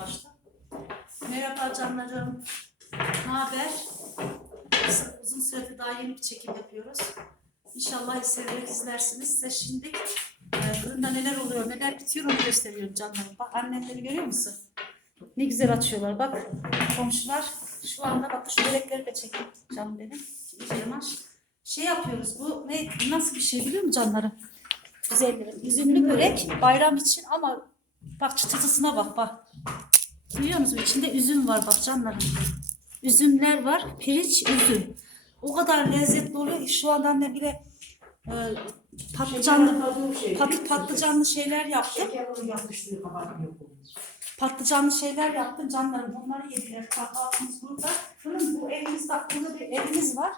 başta. Merhaba canlarım. Ne haber? Uzun süredir daha yeni bir çekim yapıyoruz. İnşallah severek izlersiniz. Size şimdi e, fırında neler oluyor, neler bitiyor onu gösteriyorum canlarım. Bak annemleri görüyor musun? Ne güzel açıyorlar. Bak komşular şu anda bak şu börekleri de çekin canım benim. İyice yanaş. Şey yapıyoruz bu ne nasıl bir şey biliyor musun canlarım? Güzellerim. Üzümlü börek bayram için ama bak çıtırtısına bak bak. Biliyor musun? İçinde üzüm var bak canlarım. Üzümler var. Pirinç, üzüm. O kadar lezzetli oluyor ki şu anda annem bile e, patlıcanlı, pat, patlıcanlı şeyler yaptım. Patlıcanlı şeyler yaptım canlarım. Bunları yediler. Kahvaltımız burada. Fırın bu evimiz bak burada bir evimiz var.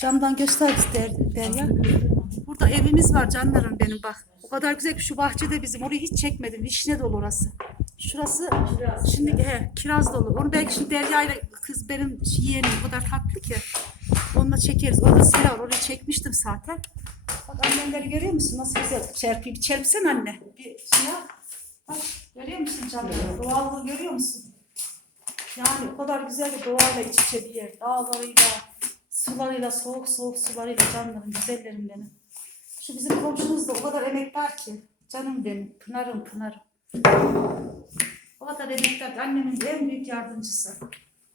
Camdan göster der, Derya. Burada evimiz var canlarım benim bak. O kadar güzel ki şu bahçede bizim. Orayı hiç çekmedim. Vişne dolu orası. Şurası şimdi he, kiraz dolu. Onu belki şimdi Derya ile kız benim yeğenim o kadar tatlı ki. Onunla çekeriz. Orada sera var. Orayı çekmiştim zaten. Bak annemleri görüyor musun? Nasıl güzel çerpiyor. Bir çerpsen anne. Bir şey yap. Bak görüyor musun canım? Doğallığı görüyor musun? Yani o kadar güzel ki doğayla iç içe bir yer. Dağlarıyla, sularıyla, soğuk soğuk sularıyla canlarım, güzellerim benim. Şu bizim komşumuz da o kadar emektar ki. Canım benim, Pınar'ım Pınar'ım. O kadar emektar annemin en büyük yardımcısı.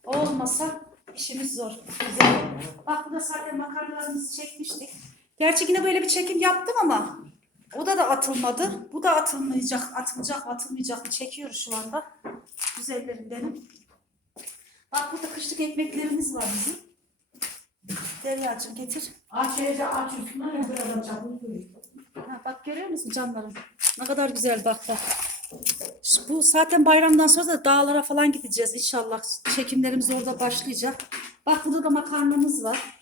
O olmasa işimiz zor. Güzel. Bak burada zaten makarnalarımızı çekmiştik. Gerçi yine böyle bir çekim yaptım ama o da da atılmadı. Bu da atılmayacak, atılacak, atılmayacak çekiyoruz şu anda. Güzellerim benim. Bak burada kışlık ekmeklerimiz var bizim. Derya'cığım getir. Aç şeyde aç üstüne ne kadar çabuk. Ha, bak görüyor musun canlarım? Ne kadar güzel bak bak. Bu zaten bayramdan sonra da dağlara falan gideceğiz inşallah. Çekimlerimiz orada başlayacak. Bak burada da makarnamız var.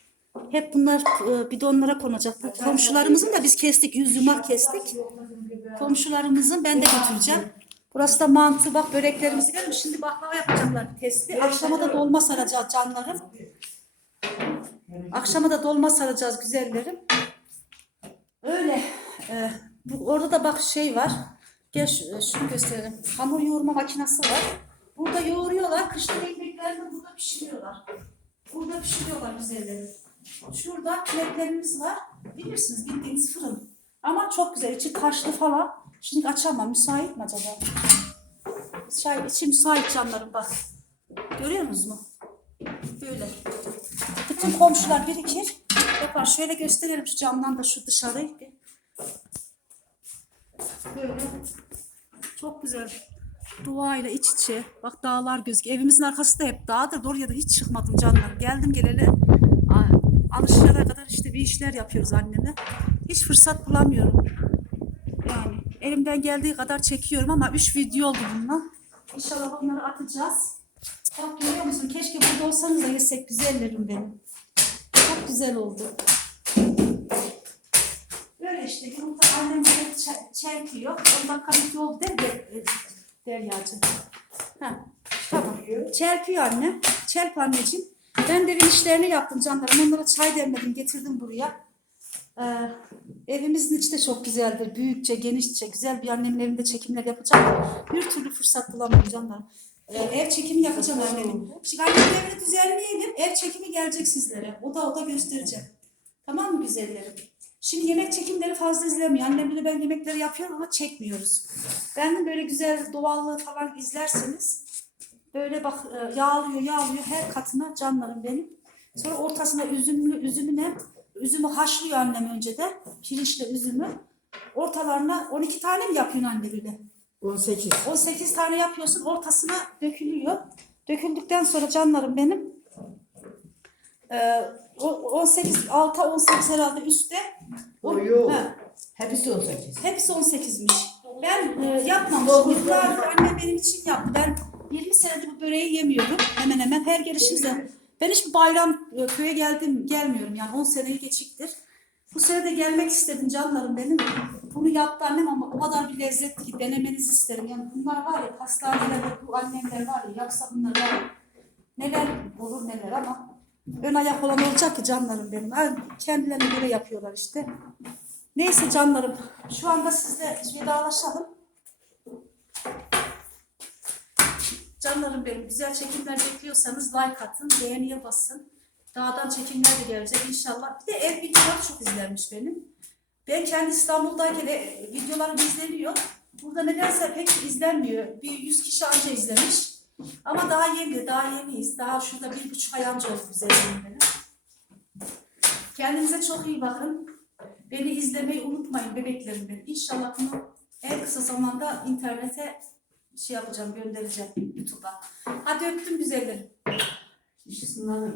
Hep bunlar e, bidonlara konacak. Bu komşularımızın da biz kestik. Yüz yumak kestik. Komşularımızın ben de götüreceğim. Burası da mantı. Bak böreklerimizi görüyor musun? Şimdi baklava yapacaklar testi. Akşama da dolma saracağız canlarım. Akşama da dolma saracağız güzellerim. Öyle. Ee, bu, orada da bak şey var. Gel şu- şunu gösterelim. Hamur yoğurma makinesi var. Burada yoğuruyorlar. Kışlık ekmeklerini burada pişiriyorlar. Burada pişiriyorlar güzelleri. Şurada piletlerimiz var. Bilirsiniz bildiğiniz fırın. Ama çok güzel. İçi taşlı falan. Şimdi açamam. Müsait mi acaba? Şey, içi müsait canlarım bak. Görüyor musunuz? Böyle. Bütün komşular birikir. Yapar. Şöyle gösterelim şu camdan da şu dışarıyı. Böyle. Çok güzel. Doğayla iç içe. Bak dağlar gözüküyor. Evimizin arkası da hep dağdır. Oraya da hiç çıkmadım canlar. Geldim geleli. Alışana kadar işte bir işler yapıyoruz anneme. Hiç fırsat bulamıyorum. Yani elimden geldiği kadar çekiyorum ama 3 video oldu bununla. İnşallah onları atacağız. Bak görüyor musun? Keşke burada olsanız da yesek güzellerim benim. Çok güzel oldu. İşte yumurta annem çer- çerpiyor. 10 dakika bir oldu değil mi Der- Derya'cığım? Ha, tamam. Çerpiyor anne. Çerp anneciğim. Ben de evin işlerini yaptım canlarım. Onlara çay demledim getirdim buraya. Ee, evimizin içi de çok güzeldir. Büyükçe, genişçe, güzel bir annemin evinde çekimler yapacağım. Bir türlü fırsat bulamıyorum canlarım. Ee, ev çekimi yapacağım annemin. Şimdi annemin evini düzenleyelim. Ev çekimi gelecek sizlere. O da o da göstereceğim. Tamam mı güzellerim? Şimdi yemek çekimleri fazla izlemiyor. Annemle ben yemekleri yapıyorum ama çekmiyoruz. Ben de böyle güzel doğallığı falan izlerseniz böyle bak e, yağlıyor yağlıyor her katına canlarım benim. Sonra ortasına üzümlü üzümüne üzümü haşlıyor annem önceden. Pirinçle üzümü. Ortalarına 12 tane mi yapıyorsun anne böyle? 18. 18 tane yapıyorsun ortasına dökülüyor. Döküldükten sonra canlarım benim 18 alta 18 herhalde üstte. O, yok. Ha, Hepsi 18. hepsi 18'miş. Ben e, yapmam. Dokuz Yıllardır annem benim için yaptı. Ben 20 senedir bu böreği yemiyorum. Hemen hemen her gelişimde. Ben hiç bayram e, köye geldim gelmiyorum yani 10 seneyi geçiktir. Bu sene de gelmek istedim canlarım benim. Bunu yaptı annem ama o kadar bir lezzetli ki denemenizi isterim. Yani bunlar var ya pastanelerde bu annemler var ya yapsa bunlar var ya, neler olur neler ama ön ayak olan olacak ki canlarım benim. Kendilerine göre yapıyorlar işte. Neyse canlarım şu anda sizle vedalaşalım. Canlarım benim güzel çekimler bekliyorsanız like atın, beğeniye basın. Dağdan çekimler de gelecek inşallah. Bir de ev videoları çok izlenmiş benim. Ben kendi İstanbul'dayken de videolarım izleniyor. Burada nedense pek izlenmiyor. Bir 100 kişi anca izlemiş. Ama daha yeni, daha yeniyiz. Daha şurada bir buçuk ay anca oldu benim. Kendinize çok iyi bakın. Beni izlemeyi unutmayın bebeklerim benim. İnşallah bunu en kısa zamanda internete şey yapacağım, göndereceğim YouTube'a. Hadi öptüm güzellerim. İşte